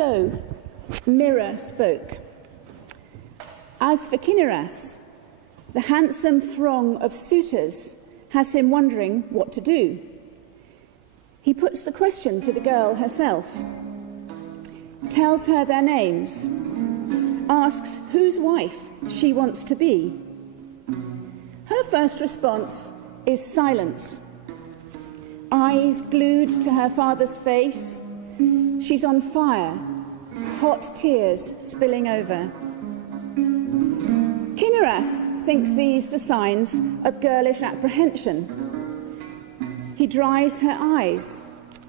So, Mirror spoke. As for Kithara, the handsome throng of suitors has him wondering what to do. He puts the question to the girl herself, tells her their names, asks whose wife she wants to be. Her first response is silence. Eyes glued to her father's face, she's on fire, hot tears spilling over. Kithara thinks these the signs of girlish apprehension. He dries her eyes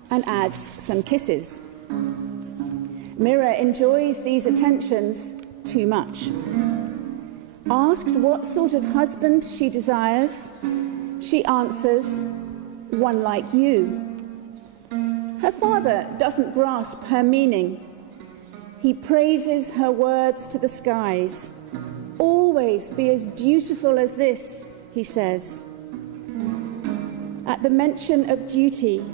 and adds some kisses. Mirror enjoys these attentions too much. Asked what sort of husband she desires, she answers, one like you. Her father doesn't grasp her meaning. He praises her words to the skies. Always be as dutiful as this, he says. At the mention of duty,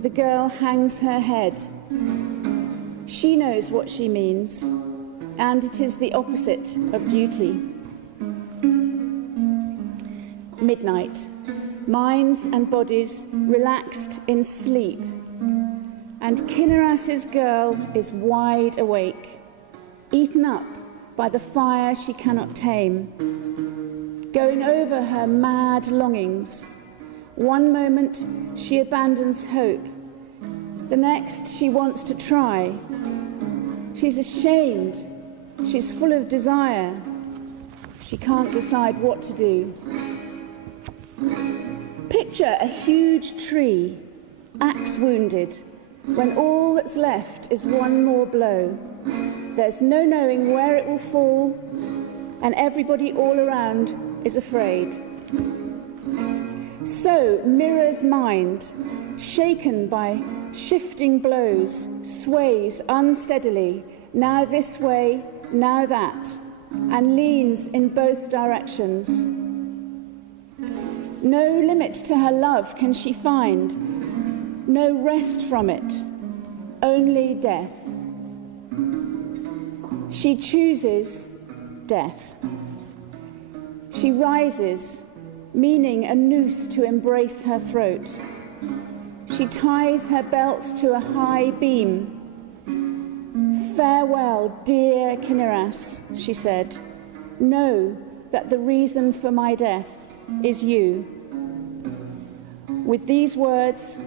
the girl hangs her head. She knows what she means, and it is the opposite of duty. Midnight, minds and bodies relaxed in sleep, and Kithara's girl is wide awake, eaten up by the fire she cannot tame, going over her mad longings. One moment she abandons hope, the next she wants to try. She's ashamed, she's full of desire, she can't decide what to do. Picture a huge tree, axe wounded, when all that's left is one more blow. There's no knowing where it will fall, and everybody all around is afraid. So Mirror's mind, shaken by shifting blows, sways unsteadily, now this way, now that, and leans in both directions. No limit to her love can she find, no rest from it, only death. She chooses death. She rises, meaning a noose to embrace her throat. She ties her belt to a high beam. Farewell, dear Kithara, she said. Know that the reason for my death is you. With these words,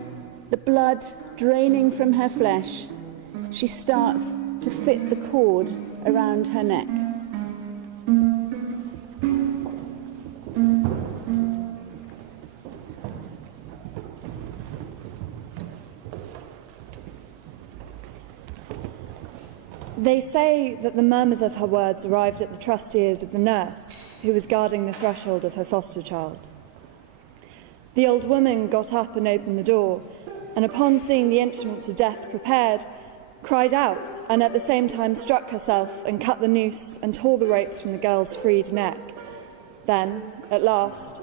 the blood draining from her flesh, she starts to fit the cord around her neck. They say that the murmurs of her words arrived at the trust ears of the nurse who was guarding the threshold of her foster child. The old woman got up and opened the door, and upon seeing the instruments of death prepared, cried out, and at the same time struck herself and cut the noose and tore the ropes from the girl's freed neck. Then, at last,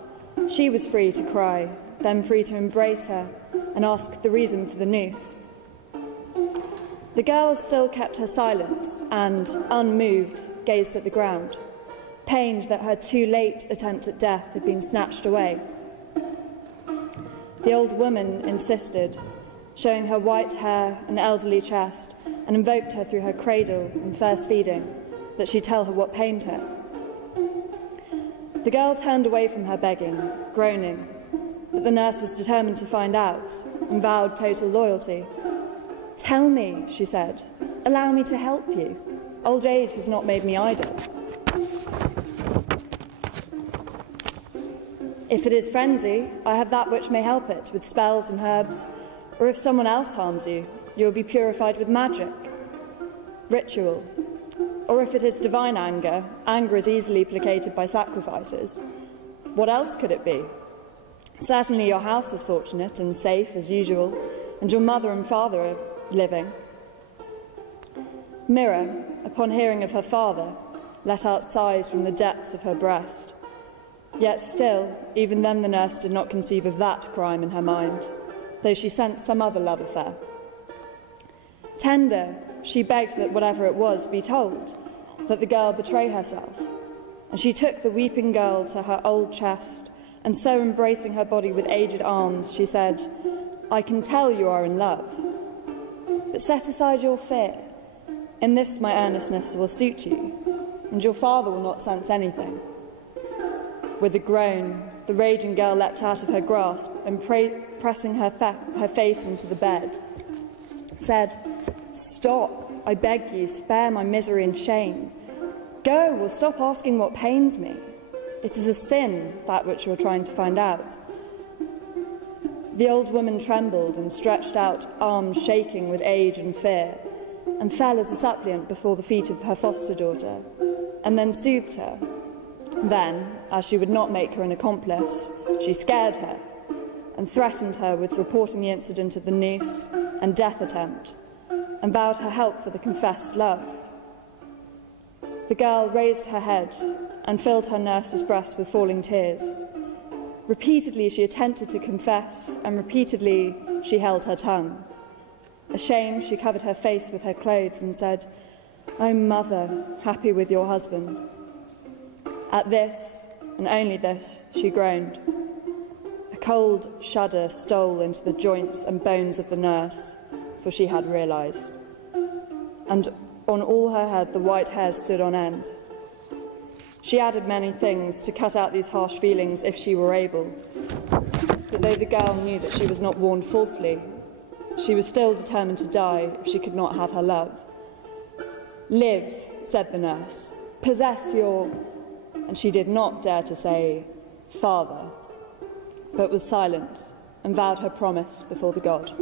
she was free to cry, then free to embrace her and ask the reason for the noose. The girl still kept her silence and, unmoved, gazed at the ground, pained that her too late attempt at death had been snatched away. The old woman insisted, showing her white hair and elderly chest, and invoked her through her cradle and first feeding, that she tell her what pained her. The girl turned away from her begging, groaning, but the nurse was determined to find out, and vowed total loyalty. "Tell me," she said, "allow me to help you. Old age has not made me idle. If it is frenzy, I have that which may help it, with spells and herbs, or if someone else harms you, you will be purified with magic. Ritual. Or if it is divine anger, anger is easily placated by sacrifices. What else could it be? Certainly your house is fortunate and safe as usual, and your mother and father are living." Mirror, upon hearing of her father, let out sighs from the depths of her breast. Yet still, even then the nurse did not conceive of that crime in her mind, though she sensed some other love affair. Tender, she begged that whatever it was be told, that the girl betray herself. And she took the weeping girl to her old chest, and so embracing her body with aged arms, she said, "I can tell you are in love. But set aside your fear. In this my earnestness will suit you, and your father will not sense anything." With a groan, the raging girl leapt out of her grasp, and pressing her face into the bed, said, "Stop, I beg you, spare my misery and shame. Go, or stop asking what pains me. It is a sin, that which you are trying to find out." The old woman trembled and stretched out arms shaking with age and fear, and fell as a suppliant before the feet of her foster daughter, and then soothed her. Then, as she would not make her an accomplice, she scared her, and threatened her with reporting the incident of the noose and death attempt, and vowed her help for the confessed love. The girl raised her head and filled her nurse's breast with falling tears. Repeatedly she attempted to confess, and repeatedly she held her tongue. Ashamed, she covered her face with her clothes and said, "O mother, happy with your husband." At this, and only this, she groaned. A cold shudder stole into the joints and bones of the nurse, for she had realised. And on all her head the white hairs stood on end. She added many things to cut out these harsh feelings if she were able. But though the girl knew that she was not warned falsely, she was still determined to die if she could not have her love. "Live," said the nurse, "possess your—" And she did not dare to say, "Father," but was silent and vowed her promise before the god.